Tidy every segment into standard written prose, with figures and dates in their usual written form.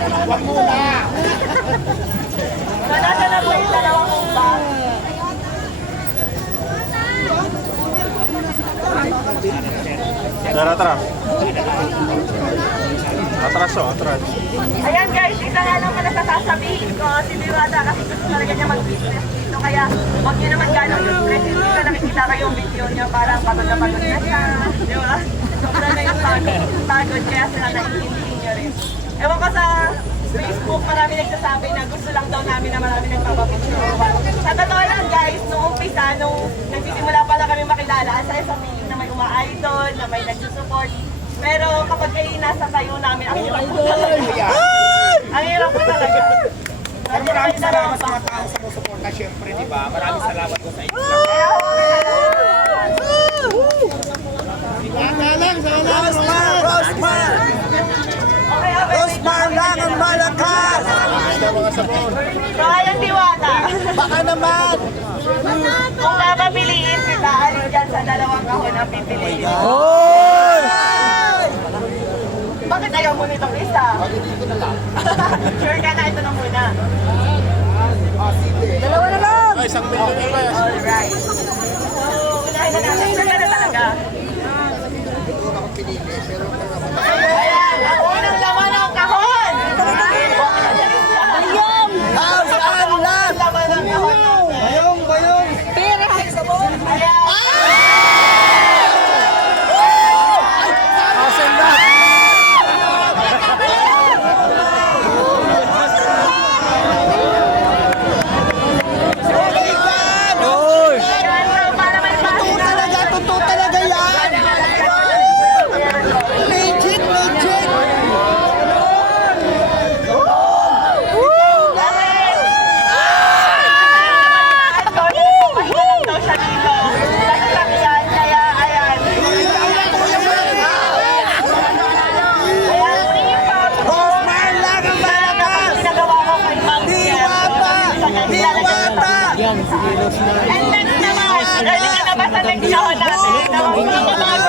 Wag muna. Nasa na po yung dalawang umbak. Tara. Atras. Ayan guys, isa nga lang pala sa sasabihin ko, si Diwata kasi gusto talaga niya mag-business dito. Kaya huwag niyo naman gano'ng yung stress. Hindi ko nakikita ko yung video niya, parang pagod na siya. Di ba? Sobra na yung pagod, kaya sila naiintindihin niyo rin. Ewan ko sa Facebook, marami nagsasabi na gusto lang daw namin na marami nagpapapicture. Sa totoo lang guys, noong umpisa, nung nagsisimula pala kami makilala, asaya sa feeling na may uma-idol, na may nagsusupport. Pero kapag kayo nasa tayo namin, ang hirap po talaga. Ang hirap po talaga. At maraming salamat sa mga taong sumusuporta, syempre, di ba? Maraming salamat po sa inyo. Rosmar lang ang malakas! So, ayan Diwata. Baka naman! Kung papapiliin kita, alin dyan sa dalawang kahon ang pipiliin. Hoy! Bakit ayaw mo nitong isa? Sure ka na, ito na muna. Dalawa na lang! Alright. So, unahin na natin. Sure ka na talaga. Ayan, ang unang laman ng kahon! Saan lang? Laman ng kahon natin. Bayong! Ayan. Asan lang? Hoy! Ayan, so, para may Totoo talaga yan! Legit! Rosmar lang ang malakas! Diwata! And next naman, ready ka na ba sa next show natin? Bago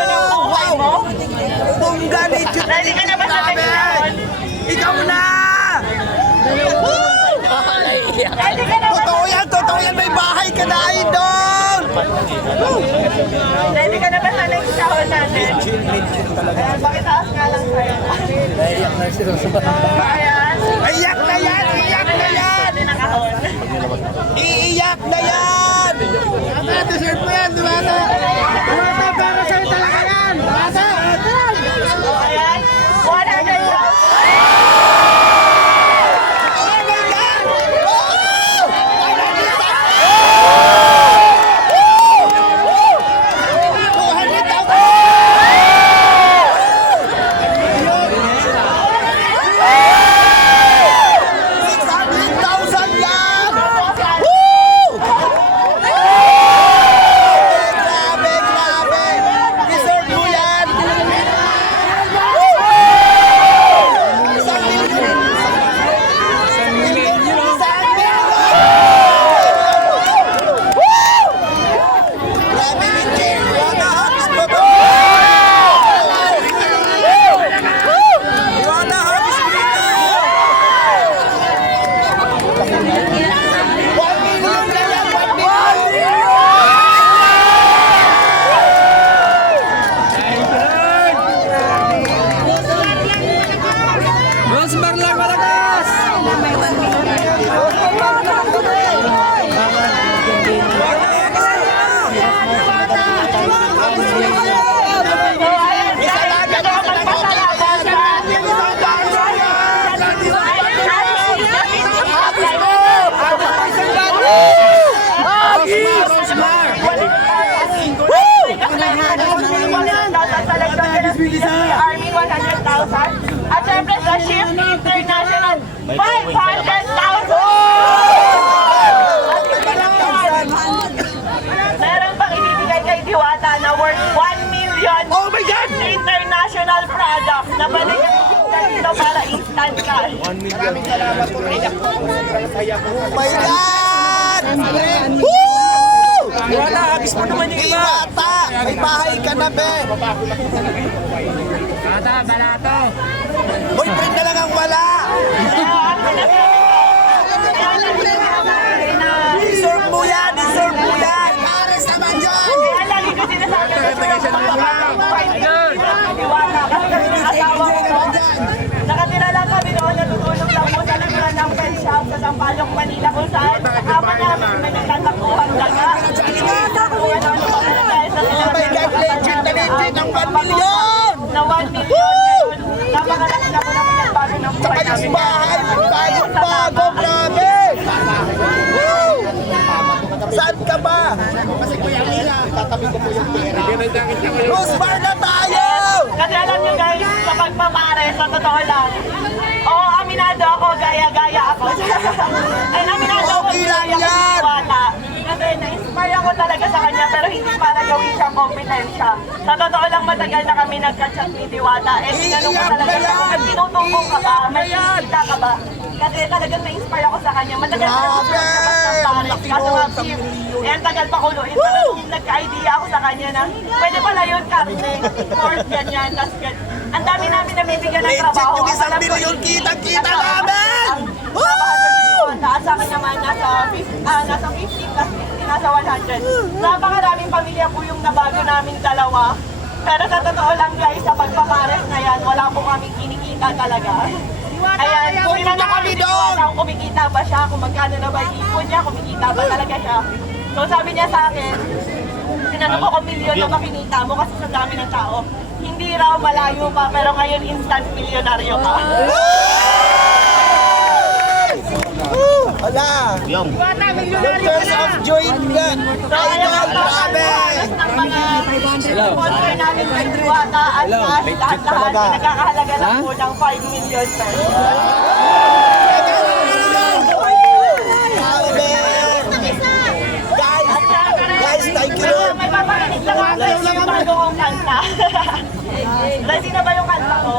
ng buhay mo? Bongga legit! Ready ka na ba sa next show? Ikaw na! Ready ka na ba? Totoo yan! May bahay ka na, idol! Ready ka na ba sa next show natin? Ayan, pakitaas nga lang sa'yo. Ayan. Iyak na yan! Iyak na yan! Pwede na kahon. Iiyak na yan! Deserve mo yan, Diwata! Diwata, para sa'yo talaga yan! Diwata! So, ayan. 100 grams. Oh my God! Oh! Ay, nakita! 600,000 yan! Woo! Grabe! Deserve mo yan! Isang milyon! Isang milyon! Woo! Grabe, Minjin! Iwana, hagis mo to! Iwana, hagis mo to! 1 million na yan! 1 million! Rosmar lang malakas! Isa lang ang magpapalaban sa ating isang bansa! Army 100,000 at syempre sa Shift International 500,000. Meron pang ibibigay kay Diwata na worth 1 million Oh my God! international product na balik dito para instant cash. Maraming salamat po. Iyak po. Sobrang saya po. Oh my God! Woo! Wala, agis mo naman yung iba. Iwata! May bahay ka na, be! Bata, balato. Boyfriend na lang ang wala! Tapos bahay, bagong-bago, grabe! Woo! Saan ka ba? Kasi Kuya Mila, tatabi ko po yung pera. Rosmar na tayo! Kasi alam nyo guys, sa pagmamare, sa totoo lang, oo, aminado ako, gaya-gaya ako. Ay, aminado ako, Okay lang gaya ako yan. si Diwata. Kasi na-inspire ako talaga sa kanya, pero hindi para gawin siyang kompetensya. Sa totoo lang, matagal na kami nagka-chat ni Diwata. Eh, tinanong ko Iiyak talaga na siya, yan. kung tinutumbong ka ba, may kita ka ba? Kasi talagang na-inspire ako sa kanya. Matagal na ako Grabe! ng pares. Kaso nga, eh, ang tagal pa kuluin. Pero nung nagka-idea ako sa kanya na, pwede pala yun, karne, pork, ganyan, tas ganyan. Ang dami namin nabibigyan ng Legit trabaho. yung 1 Alam ko, milyon hindi- kitang-kita namin! Woo! At sa akin naman, nasa 50 plus 50, nasa 100. Napakaraming pamilya po yung nabago namin dalawa. Pero sa totoo lang guys, sa pagpapares na yan, wala po kaming kinikita talaga. Ayan, kung Kumita kami doon! kung kumikita ba siya, kung magkano na ba yung ipon niya, kumikita ba talaga siya. So sabi niya sa akin, tinanong ko kung milyon na makinita mo kasi sa dami ng tao. Hindi raw malayo pa, pero ngayon instant milyonaryo ka. Hala! Yung tears of joy nga! Idol, grabe! Ng mga sponsor namin kay Diwata at lahat pinagkakahalaga lang po ng 5 million pesos. Grabe! Guys, thank you Lord! May papakinig lang ako sa yung bago kong kanta. Ready na ba yung kanta ko?